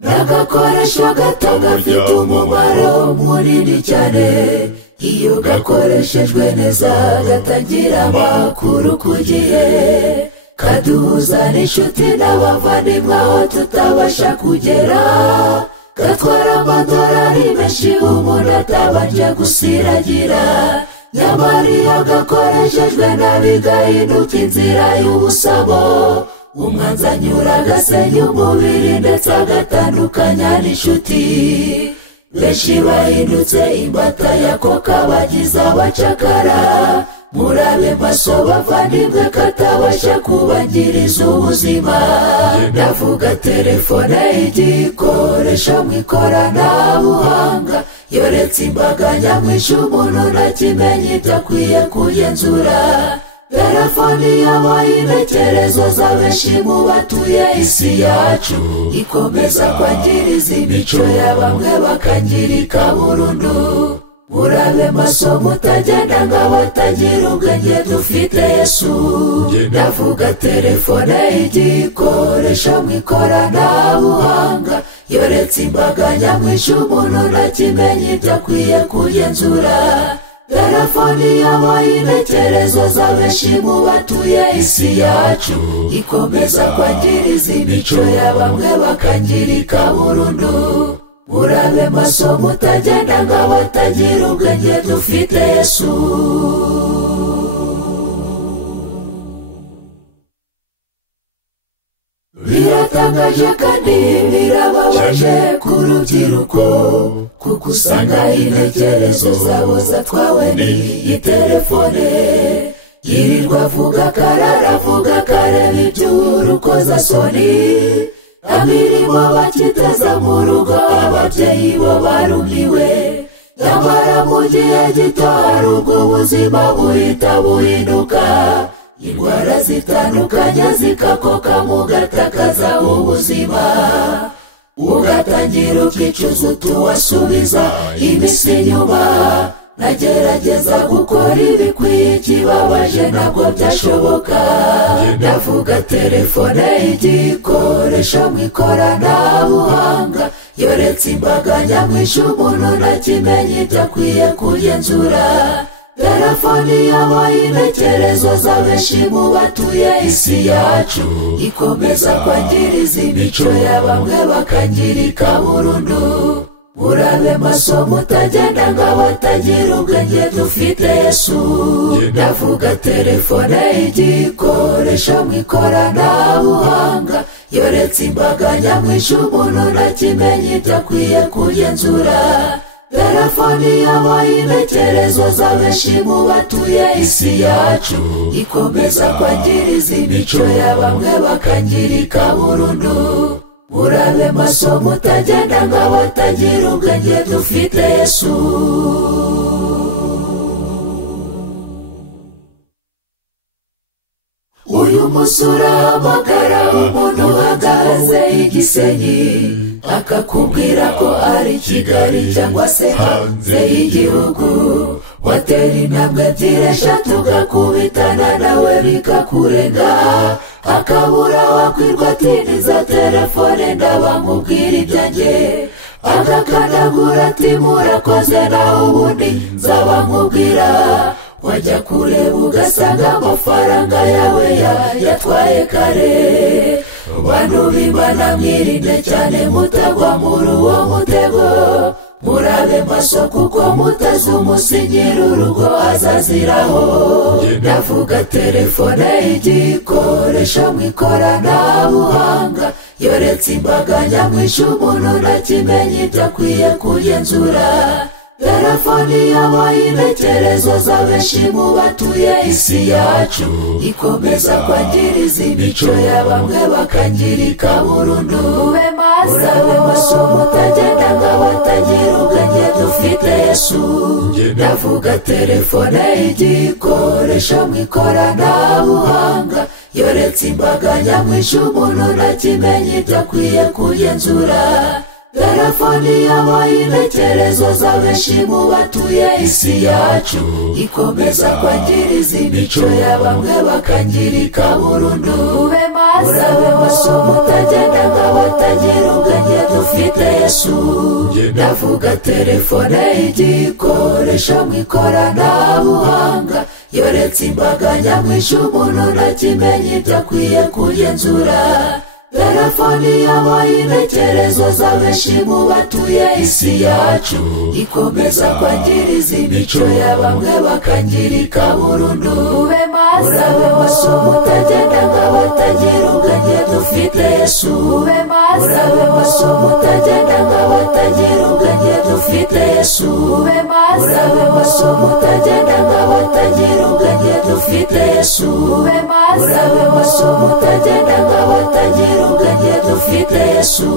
n'agakoresho gato gafite umumaro munini cyane iyo gakoreshejwe neza gatagira amakuru ku gihe kaduhuza n'inshuti n'abavandimwe aho tutabasha kugera gatwara amadolari menshi umuntu atabanje gusiragira nyamara iyo gakoreshejwe nabi gahinduka inzira y'ubusamo umwanzi anyura agasenya umubiri ndetse agatandukanya n'inshuti benshi bahindutse imbata yako kabagiza abacakara murabe maso bavandimwe katabasha kubangiriza ubuzima ndavuga telefone igikoresho mu ikoranabuhanga yoretse imbaga nyamwinshi umuntu ntakimenye idakwiye kugenzura telefoni yabaye intekerezo za benshi mu batuye isi yacu ikomeza kwangiriza imico ya bamwe bakangirika burundu murabe maso mutagenda nk'abatagira ubwenge dufite Yesu ndavuga telefone igikoresho mu ikoranabuhanga yoretse imbaga nyamwinshi umuntu ntakimenye idakwiye kugenzura telefoni yabaye intekerezo za benshi mu batuye isi yacu ikomeza kwangiriza imico ya bamwe bakangirika burundu murabe maso mutagenda nk'abatagira ubwenge dufite Yesu biratangaje kandi birababaje ku rubyiruko kuko usanga intekerezo zabo zatwawe n'iyi telefone yirirwa avuga karara avuga kareba iby'urukozasoni amirimo bakiteza mu rugo ababyeyi bo barumiwe nyamara mu gihe gito hari ubwo ubuzima buhita buhinduka indwara zitandukanye zikakoka mugatakaza ubuzima ugatangira ukicuza utuwasubiza iminsi inyuma nagerageza gukora ibikwiye ikibabaje ntabwo byashoboka ndavuga telefone igikoresho mu ikoranabuhanga yoretse imbaga nyamwinshi umuntu ntakimenye idakwiye kugenzura telefoni yabaye intekerezo za benshi mu batuye isi yacu ikomeza kwangiriza imico ya bamwe bakangirika burundu murabe maso mutagenda nk'abatagira ubwenge dufite Yesu ndavuga telefone igikoresho mu ikoranabuhanga yoretse imbaga nyamwinshi umuntu ntakimenye idakwiye kugenzura telefoni yabaye intekerezo za benshi mu batuye isi yacu ikomeza kwangiriza imico ya bamwe bakangirika burundu murabe maso mutagenda nk'abatagira ubwenge dufite Yesu uyu munsi urahamagara umuntu uhagaze igisenyi akakubwira ko ari Kigali cyangwa se hanze y'igihugu watera intambwe ebyiri eshatu ugakubitana nawe bikakurenga akabura wakwirwa atiniza telefone ndabamubwira ibyanjye agakandagura ati murakoze naho ubundi nzabamubwira wajya kureba ugasanga amafaranga yawe yatwaye kare bantu b'Imana mwirinde cyane mutagwa muri uwo mutego murabe maso kuko mutazi umusinyira urugo azaziraho ndavuga telefone igikoresho mu ikoranabuhanga yoretse imbaga nyamwinshi umuntu ntakimenye idakwiye kugenzura telefoni yabaye intekerezo za benshi mu batuye isi yacu ikomeza kwangiriza imico ya bamwe bakangirika burundu murabe maso mutagenda nk'abatagira ubwenge dufite Yesu ndavuga telefone igikoresho mu ikoranabuhanga yoretse imbaga nyamwinshi umuntu ntakimenye idakwiye kugenzura telefoni yabaye intekerezo za benshi mu batuye isi yacu ikomeza kwangiriza imico ya bamwe bakangirika burundu murabe maso mutagenda nk'abatagira ubwenge dufite Yesu. Ndavuga telefone igikoresho mu ikoranabuhanga, yoretse imbaga nyamwinshi umuntu ntakimenye ibyo akwiye kugenzura. Telefoni yabaye intekerezo za benshi mu batuye isi yacu, ikomeza kwangiriza imico ya bamwe bakangirika burundu. Urabe maso mutagenda nk'abatagira ubwenge, dufite Yesu. Urabe maso mutagenda nk'abatagira ubwenge, dufite Yesu. Urabe maso mutagenda nk'abatagira ubwenge, dufite Yesu. Urabe maso mutagenda nk'abatagira ubwenge, dufite Yesu.